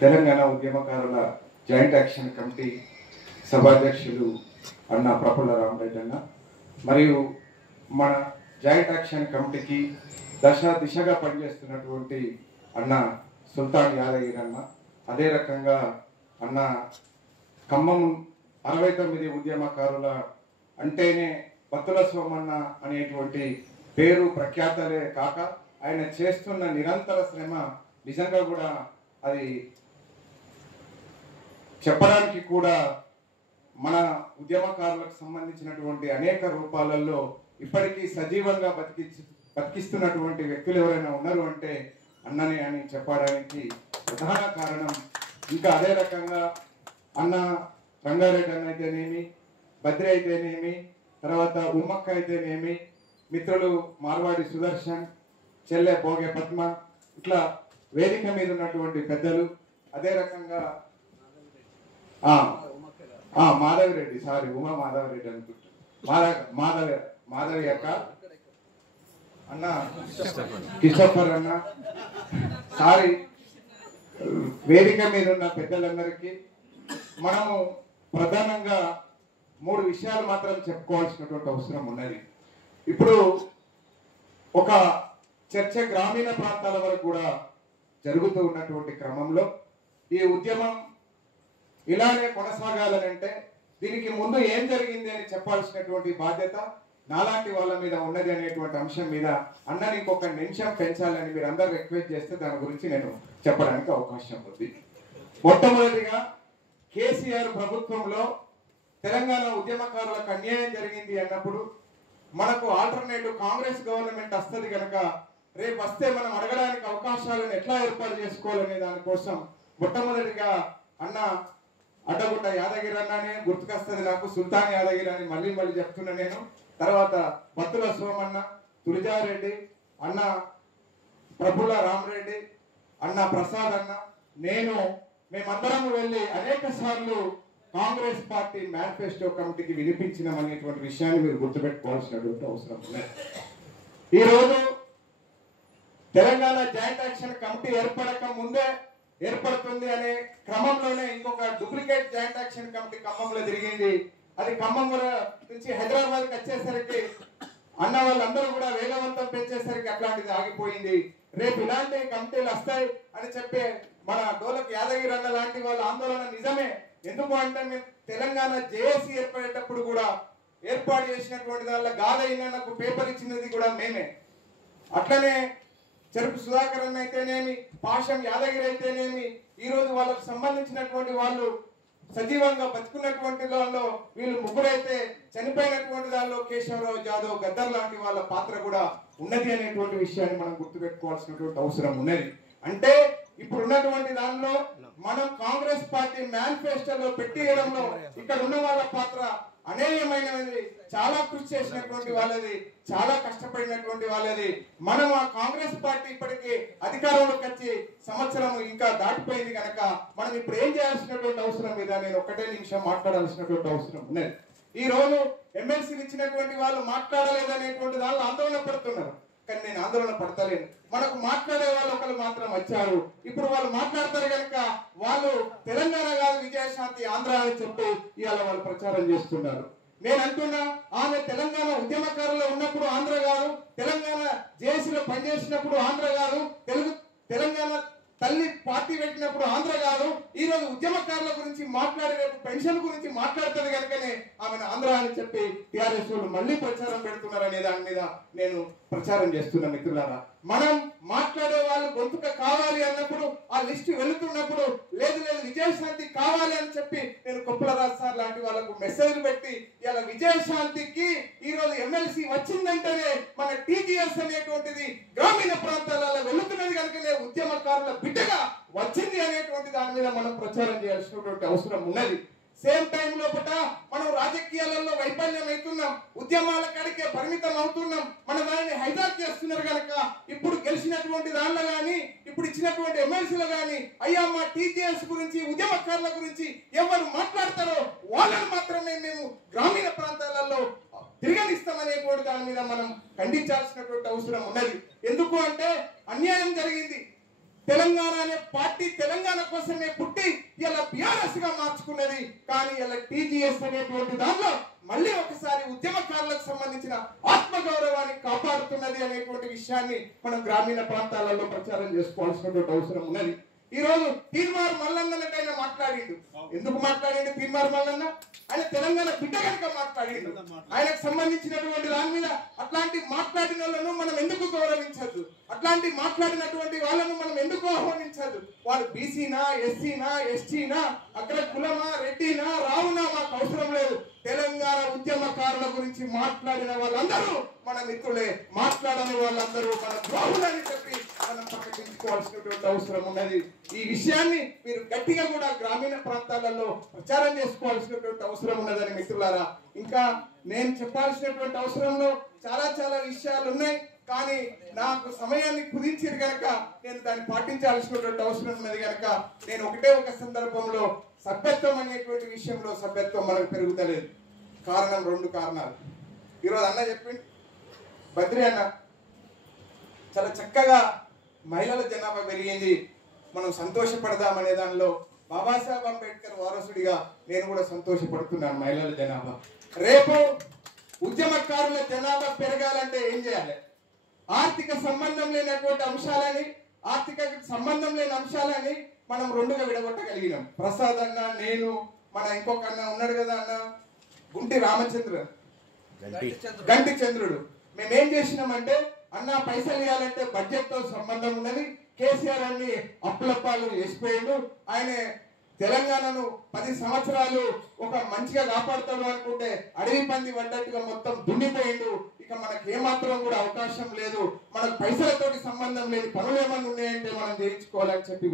తెలంగాణ ఉద్యమకారుల joint action committee సభాధ్యక్షులు అన్న ప్రఫుల్ల రామరెడ్డి అన్న మరియు మన జాయింట్ యాక్షన్ కమిటీకి దిశగా పనిచేస్తున్నటువంటి అన్న సుల్తాన్ యాదగిరి అన్న, అదే రకంగా అన్న ఖమ్మం 69 ఉద్యమకారుల అంటేనే బత్తుల సోమన్న అనేటువంటి పేరు ప్రఖ్యాతలే కాక ఆయన చేస్తున్న నిరంతర శ్రమ నిజంగా కూడా అది చెప్పడానికి కూడా మన ఉద్యమకారులకు సంబంధించినటువంటి అనేక రూపాలలో ఇప్పటికీ సజీవంగా బతికిస్తున్నటువంటి వ్యక్తులు ఎవరైనా ఉన్నారు అంటే అన్ననే అని చెప్పడానికి ప్రధాన కారణం. ఇంకా అదే రకంగా అన్న రంగారెడ్డి అన్న అయితేనేమి, బద్రి అయితేనేమి, తర్వాత ఉమ్మక్క అయితేనేమి, మిత్రులు మార్వాడి సుదర్శన్, చెల్లె భోగే పద్మ, ఇట్లా వేదిక మీద ఉన్నటువంటి పెద్దలు, అదే రకంగా మాధవిరెడ్డి, సారీ ఉమా మాధవిరెడ్డి అనుకుంటా, మాధవి అక్క అన్న, కిషోఫర్ అన్న, సారీ వేదిక మీద ఉన్న పెద్దలందరికీ మనము ప్రధానంగా 3 విషయాలు మాత్రం చెప్పుకోవాల్సినటువంటి అవసరం ఉన్నది. ఇప్పుడు ఒక చర్చ గ్రామీణ ప్రాంతాల వరకు కూడా జరుగుతూ ఉన్నటువంటి క్రమంలో ఈ ఉద్యమం ఇలానే కొనసాగాలనంటే దీనికి ముందు ఏం జరిగింది అని చెప్పాల్సినటువంటి బాధ్యత నాలాంటి వాళ్ళ మీద ఉన్నది అనేటువంటి అంశం మీద అన్నని ఇంకొక నిమిషం పెంచాలని మీరు అందరూ రిక్వెస్ట్ చేస్తే దాని గురించి నేను చెప్పడానికి అవకాశం ఉంది. మొట్టమొదటిగా కేసీఆర్ ప్రభుత్వంలో తెలంగాణ ఉద్యమకారులకు అన్యాయం జరిగింది అన్నప్పుడు మనకు ఆల్టర్నేటివ్ కాంగ్రెస్ గవర్నమెంట్ వస్తుంది కనుక రేపు వస్తే మనం అడగడానికి అవకాశాలను ఎట్లా ఏర్పాటు చేసుకోవాలనే దానికోసం మొట్టమొదటిగా అన్న అడ్డగుట్ట యాదగిరి అన్ననే గుర్తుకొస్తుంది నాకు, సుల్తాన్ యాదగిరి అని మళ్ళీ చెప్తున్నా నేను. తర్వాత బత్తుల సోమన్న, తులిజారెడ్డి అన్న, ప్రఫుల్ల రామరెడ్డి అన్న, ప్రసాద్ అన్న, మేమందరం వెళ్ళి అనేక సార్లు కాంగ్రెస్ పార్టీ మేనిఫెస్టో కమిటీకి వినిపించినామనేటువంటి విషయాన్ని మీరు గుర్తుపెట్టుకోవాల్సినటువంటి అవసరం ఉంది. ఈరోజు తెలంగాణ జాయింట్ యాక్షన్ కమిటీ ఏర్పడక ముందే ఏర్పడుతుంది అనే క్రమంలోనే ఇంకొక డూప్లికేట్ జాయింట్ యాక్షన్ కమిటీ ఖమ్మంలో తిరిగింది. అది ఖమ్మం నుంచి హైదరాబాద్కి వచ్చేసరికి అన్న వాళ్ళందరూ కూడా వేగవంతం పెంచేసరికి అట్లాంటిది ఆగిపోయింది. రేపు ఇలాంటి కమిటీలు వస్తాయి అని చెప్పి మన డోలక్ యాదగిరి అన్న లాంటి వాళ్ళ ఆందోళన నిజమే. ఎందుకు అంటే మేము తెలంగాణ జేఏసీ ఏర్పడేటప్పుడు కూడా ఏర్పాటు చేసినటువంటి దానిలో గాదయ్యకు పేపర్ ఇచ్చినది కూడా మేమే. అట్లనే చెరుకు సుధాకర్ అన్న అయితేనేమి, పాషం యాదగిరి అయితేనేమి, ఈరోజు వాళ్ళకు సంబంధించినటువంటి వాళ్ళు సజీవంగా బతుకున్నటువంటి దానిలో వీళ్ళు ముగ్గురైతే చనిపోయినటువంటి దానిలో కేశవరావు జాదవ్, గద్దర్ లాంటి వాళ్ళ పాత్ర కూడా ఉన్నది అనేటువంటి విషయాన్ని మనం గుర్తుపెట్టుకోవాల్సినటువంటి అవసరం ఉన్నది. అంటే ఇప్పుడు ఉన్నటువంటి దానిలో మనం కాంగ్రెస్ పార్టీ మేనిఫెస్టోలో పెట్టేయడంలో ఇక్కడ ఉన్న వాళ్ళ పాత్ర అనేకమైనది. చాలా కృషి చేసినటువంటి వాళ్ళది, చాలా కష్టపడినటువంటి వాళ్ళది. మనం ఆ కాంగ్రెస్ పార్టీ ఇప్పటికీ అధికారంలోకి వచ్చి సంవత్సరం ఇంకా దాటిపోయింది కనుక మనం ఇప్పుడు ఏం చేయాల్సినటువంటి అవసరం మీద నేను ఒకటే నిమిషం మాట్లాడాల్సినటువంటి అవసరం ఉన్నది. ఈ రోజు ఎమ్మెల్సీలు ఇచ్చినటువంటి వాళ్ళు మాట్లాడలేదనేటువంటి వాళ్ళు ఆందోళన పడుతున్నారు. కానీ నేను ఆందోళన పడతలేను. మనకు మాట్లాడే వాళ్ళు ఒకరు మాత్రం వచ్చారు. ఇప్పుడు వాళ్ళు మాట్లాడతారు కనుక వాళ్ళు తెలంగాణ కాదు విజయశాంతి ఆంధ్ర అని చెప్పి ఇవాళ వాళ్ళు ప్రచారం చేస్తున్నారు. నేను అంటున్నా, ఆమె తెలంగాణ ఉద్యమకారులు ఉన్నప్పుడు ఆంధ్ర కాదు, తెలంగాణ జేఏసీలో పనిచేసినప్పుడు ఆంధ్ర కాదు, తెలంగాణ తల్లి పార్టీ పెట్టినప్పుడు ఆంధ్ర కాదు. ఈ రోజు ఉద్యమకారుల గురించి మాట్లాడే, రేపు పెన్షన్ గురించి మాట్లాడుతుంది కనుకనే ఆమెను ఆంధ్ర అని చెప్పి టిఆర్ఎస్ వాళ్ళు మళ్ళీ ప్రచారం పెడుతున్నారనే దాని మీద నేను ప్రచారం చేస్తున్నా. మిత్రులారా, మనం మాట్లాడే వాళ్ళు గొంతుక కావాలి అన్నప్పుడు ఆ లిస్టు వెళుతున్నప్పుడు లేదు విజయశాంతి కావాలి అని చెప్పి నేను కొప్పులరాజు సార్ లాంటి వాళ్ళకు మెసేజ్లు పెట్టి ఇలా విజయశాంతికి ఈ రోజు ఎమ్మెల్సీ వచ్చిందంటేనే మన టీజీఎస్ అనేటువంటిది గ్రామీణ ప్రాంతాలలో వెళుతున్నది కనుకనే ఉద్యమకారుల బిడ్డగా వచ్చింది అనేటువంటి దాని మీద మనం ప్రచారం చేయాల్సినటువంటి అవసరం ఉన్నది. సేమ్ టైం లోపల మనం రాజకీయాలలో వైఫల్యం అవుతున్నాం, ఉద్యమాల కాడికే పరిమితం అవుతున్నాం. మన దానిని హైజాక్ చేస్తున్నారు కనుక ఇప్పుడు గెలిచినటువంటి దానిలో కానీ ఇప్పుడు ఇచ్చినటువంటి ఎమ్మెల్సీలు కానీ అయ్యా మా టీజీఎస్ గురించి ఉద్యమకారుల గురించి ఎవరు మాట్లాడతారో వాళ్ళని మాత్రమే మేము గ్రామీణ ప్రాంతాలలో తిరగనిస్తామనేటువంటి దాని మీద మనం ఖండించాల్సినటువంటి అవసరం ఉన్నది. ఎందుకు అంటే అన్యాయం జరిగింది. తెలంగాణ అనే పార్టీ తెలంగాణ కోసమే పుట్టి ఇలా బీఆర్ఎస్ గా మార్చుకున్నది. కానీ ఇలా టీజీఎస్ అనేటువంటి దానిలో మళ్ళీ ఒకసారి ఉద్యమకారులకు సంబంధించిన ఆత్మగౌరవాన్ని కాపాడుతున్నది అనేటువంటి విషయాన్ని మనం గ్రామీణ ప్రాంతాలలో ప్రచారం చేసుకోవాల్సినటువంటి అవసరం ఉన్నది. ఈ రోజు తీర్మార్ మల్లన్నకైనా మాట్లాడిండు. ఎందుకు మాట్లాడిండు తీర్మార్ మల్లన్న? ఆయన తెలంగాణ బిడ్డ కనుక మాట్లాడిండు. ఆయనకు సంబంధించినటువంటి దాని మీద అట్లాంటి మాట్లాడిన వాళ్ళను మనం ఎందుకు గౌరవించద్దు? అట్లాంటి మాట్లాడినటువంటి వాళ్ళను మనం ఎందుకు ఆహ్వానించద్దు? వాళ్ళు బీసీనా, ఎస్సీనా, ఎస్టీనా, అక్కడ కులమా, రెడ్డినా, రావునా మాకు అవసరం లేదు. తెలంగాణ ఉద్యమకారుల గురించి మాట్లాడిన వాళ్ళందరూ మన మిత్రులే, మాట్లాడని వాళ్ళందరూ మన ద్రోహులని చెప్పి మనం ప్రకటించుకోవాల్సినటువంటి అవసరం ఉన్నది. ఈ విషయాన్ని మీరు గట్టిగా కూడా గ్రామీణ ప్రాంతాలలో ప్రచారం చేసుకోవాల్సినటువంటి అవసరం ఉన్నదని మిత్రులారా. ఇంకా నేను చెప్పాల్సినటువంటి అవసరంలో చాలా చాలా విషయాలు ఉన్నాయి. కానీ నాకు సమయాన్ని కుదించేది కనుక నేను దాన్ని పాటించాల్సినటువంటి అవసరం ఉన్నది కనుక నేను ఒక సందర్భంలో సభ్యత్వం అనేటువంటి విషయంలో సభ్యత్వం మనకు పెరుగుతలేదు. కారణం 2 కారణాలు. ఈరోజు అన్న చెప్పింది, బద్రి అన్న చాలా చక్కగా మహిళల జనాభా పెరిగింది, మనం సంతోషపడదామనే దానిలో బాబాసాహెబ్ అంబేద్కర్ వారసుడిగా నేను కూడా సంతోషపడుతున్నాను. మహిళల జనాభా రేపు ఉద్యమకారుల జనాభా పెరగాలంటే ఏం చేయాలి? ఆర్థిక సంబంధం లేనటువంటి అంశాలని, ఆర్థిక సంబంధం లేని అంశాలని మనం 2గా విడగొట్టగలిగినాం. ప్రసాద్ అన్న, నేను, మన ఇంకొక అన్న ఉన్నాడు కదా అన్న, గుంటి రామచంద్ర, గంటి చంద్రుడు. మేమేం చేసినామంటే, అన్న పైసలు ఇవ్వాలంటే బడ్జెట్ తో సంబంధం ఉన్నది. కేసీఆర్ అన్ని అప్పులప్పాలు చేసిపోయాడు. ఆయన తెలంగాణను 10 సంవత్సరాలు ఒక మంచిగా కాపాడుతాడు అనుకుంటే అడవి పంది పడ్డట్టుగా మొత్తం దుండిపోయిండు. ఇక మనకి ఏమాత్రం కూడా అవకాశం లేదు, మనకు పైసలతోటి సంబంధం లేదు, పనులు ఏమన్నా ఉన్నాయంటే మనం చేయించుకోవాలని చెప్పి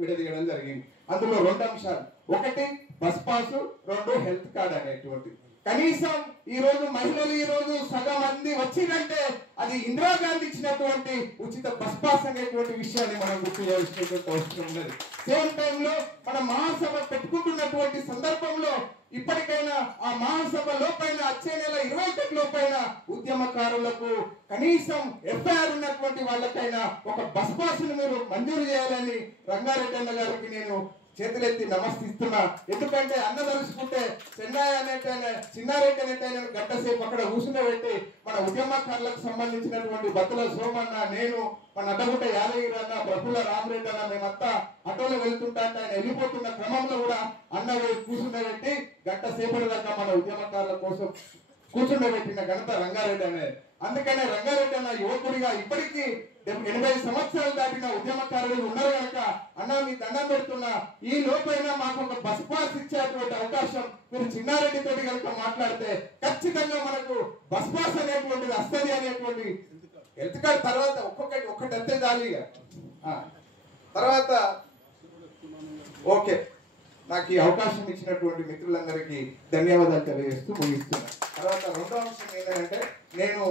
విడదీయడం జరిగింది. అందులో 2 అంశాలు, 1 బస్ పాసు, 2 హెల్త్ కార్డ్ అనేటువంటి. కనీసం ఈ రోజు మహిళలు ఈ రోజు సగం మంది వచ్చిందంటే అది ఇందిరాగాంధీ ఇచ్చినటువంటి ఉచిత బస్ పాస్ అనేటువంటి విషయాన్ని మనం గుర్తు చేయాల్సినటువంటి అవసరం ఉన్నది. సేమ్ టైంలో మన మహాసభ పెట్టుకుంటున్నటువంటి సందర్భంలో ఇప్పటికైనా ఆ మహాసభ లోపైన వచ్చే నెల 21 లోపైన ఉద్యమకారులకు కనీసం ఎఫ్ఐఆర్ ఉన్నటువంటి వాళ్ళకైనా ఒక బస్ పాస్ ను మీరు మంజూరు చేయాలని రంగారెడ్డి అన్న గారికి నేను చేతులెత్తి నమస్తిస్తున్నా. ఎందుకంటే అన్న తలుసుకుంటే చిన్నారెడ్డి అనేటైనా గంట సేపు అక్కడ కూర్చుండబెట్టి మన ఉద్యమకారులకు సంబంధించినటువంటి బతుల సోమన్న, నేను, మన అడ్డగుట్ట యాదగిరి అన్న, ప్రఫుల్ల రామరెడ్డి అన్న, మేమంతా ఆటోలో వెళ్తుంటా అంటే ఆయన వెళ్ళిపోతున్న క్రమంలో కూడా అన్న కూర్చుండబెట్టి గంట సేపటి దాకా మన ఉద్యమకారుల కోసం కూర్చుండబెట్టిన ఘనత రంగారెడ్డి అనేది. అందుకనే రంగారెడ్డి అన్న యువకుడిగా ఇప్పటికీ 80 సంవత్సరాలు దాటిన ఉద్యమకారులు ఉన్నారు కనుక అన్న మీ దండం పెడుతున్నా, ఈ లోపైనా మాకు ఒక బస్ పాస్ ఇచ్చేటువంటి అవకాశం మీరు చిన్నారెడ్డి తోటి కనుక మాట్లాడితే ఖచ్చితంగా మనకు బస్ పాస్ అనేటువంటిది వస్తుంది అనేటువంటి. హెల్త్ కార్డ్ తర్వాత ఒక్కటి అంతే జాలీగా. తర్వాత ఓకే, నాకు ఈ అవకాశం ఇచ్చినటువంటి మిత్రులందరికీ ధన్యవాదాలు తెలియజేస్తూ ముగిస్తున్నాను. తర్వాత 2వ అంశం ఏంటంటే, నేను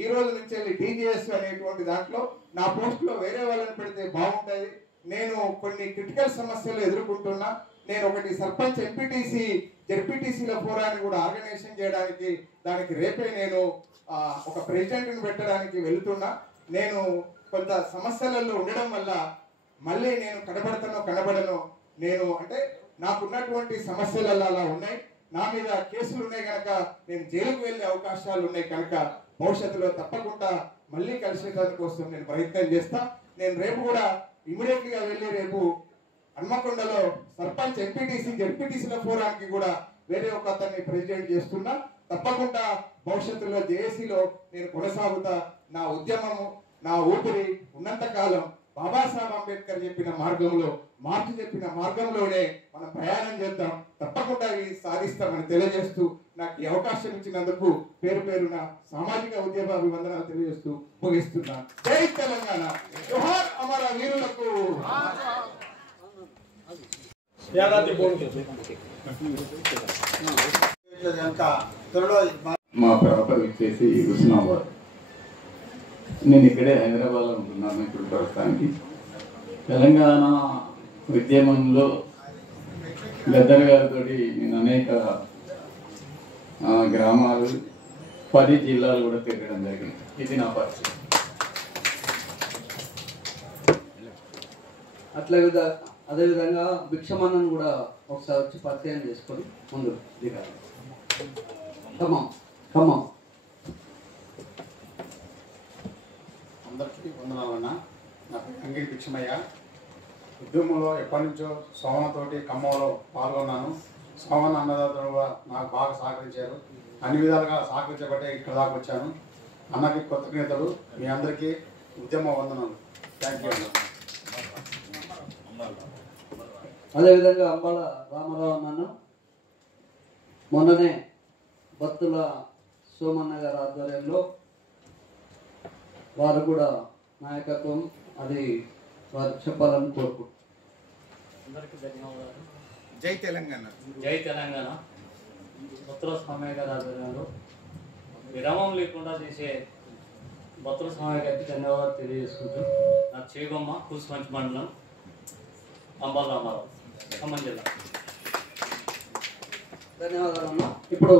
ఈ రోజు నుంచి వెళ్ళి టీజీఎస్ అనేటువంటి దాంట్లో నా పోస్టులో వేరే వాళ్ళని పెడితే బాగుంటుంది. నేను కొన్ని క్రిటికల్ సమస్యలు ఎదుర్కొంటున్నా. నేను ఒకటి సర్పంచ్ ఎంపీటీసీ జెడ్పీటీసీల ఫోరాన్ని కూడా ఆర్గనైజేషన్ చేయడానికి, దానికి రేపే నేను ఒక ప్రెసిడెంట్ని పెట్టడానికి వెళ్తున్నా. నేను కొంత సమస్యలలో ఉండడం వల్ల మళ్ళీ నేను కనబడను. నేను అంటే నాకున్నటువంటి సమస్యలు అలా ఉన్నాయి, నా మీద కేసులు ఉన్నాయి కనుక నేను జైలుకు వెళ్ళే అవకాశాలు ఉన్నాయి కనుక భవిష్యత్తులో తప్పకుండా మళ్ళీ కలిసేదాని కోసం నేను ప్రయత్నం చేస్తా. నేను రేపు కూడా ఇమీడియట్ గా వెళ్ళి రేపు హన్మకొండలో సర్పంచ్ ఎంపీటీసీ జెడ్పీటీసీల ఫోరానికి కూడా వేరే ఒక అతన్ని ప్రెసిడెంట్ చేస్తున్నా. తప్పకుండా భవిష్యత్తులో జేఏసీలో నేను కొనసాగుతా. నా ఉద్యమము, నా ఊపిరి ఉన్నంత కాలం బాబాసాహెబ్ అంబేద్కర్ చెప్పిన మార్గంలో, మార్చి చెప్పిన మార్గంలోనే మనం ప్రయాణం చేద్దాం. తప్పకుండా ఇది సాధిస్తామని తెలియజేస్తూ నాకు ఈ అవకాశం ఇచ్చినందుకు పేరున సామాజిక ఉద్యమ అభివందనాలు తెలియజేస్తూ ముగిస్తున్నాను. జై తెలంగాణ, జోహార్ అమర వీరులకు. మా ప్రాపర్ వచ్చేసి హుస్నాబాద్. నేను ఇక్కడే హైదరాబాద్లో ఉంటున్నాను ఇప్పుడు ప్రస్తుతానికి. తెలంగాణ ఉద్యమంలో గద్దర్ గారితో నేను అనేక గ్రామాలు 10 జిల్లాలు కూడా తిరగడం జరిగింది. ఇది నా పరిచయం. అదేవిధంగా భిక్షమన్నను కూడా ఒకసారి వచ్చి పరిచయం చేసుకొని ముందు దిగాలి. ఖమ్మం అందరికీ వందనాలన్నా. నా పేరు అంగిరి భిక్షమయ్య. ఉద్యమంలో ఎప్పటి నుంచో సోమనతోటి ఖమ్మంలో పాల్గొన్నాను. సోమన అన్నదాతలు కూడా నాకు బాగా సహకరించారు. అన్ని విధాలుగా సహకరించబట్టే ఇక్కడ దాకా వచ్చాను. అన్నకి కృతజ్ఞతలు. మీ అందరికీ ఉద్యమ వందనాలు. థ్యాంక్ యూ అన్న. అదేవిధంగా అంబాల రామారావు అన్నాను. మొన్ననే బత్తుల సోమన్న గారి ఆధ్వర్యంలో వారు కూడా నాయకత్వం అది వారు చెప్పాలని కోరుకుంటున్నాను. అందరికీ ధన్యవాదాలు. జై తెలంగాణ. జై తెలంగాణ. బత్తుల స్వామి గారి ఆధ్వర్యంలో విరామం లేకుండా చేసే బత్తుల స్వామి గారికి ధన్యవాదాలు తెలియజేసుకుంటూ నా చేగొమ్మ కూసుమంచి మండలం అంబాల రామారావు ఖమ్మం జిల్లా. ధన్యవాదాలు అన్న. ఇప్పుడు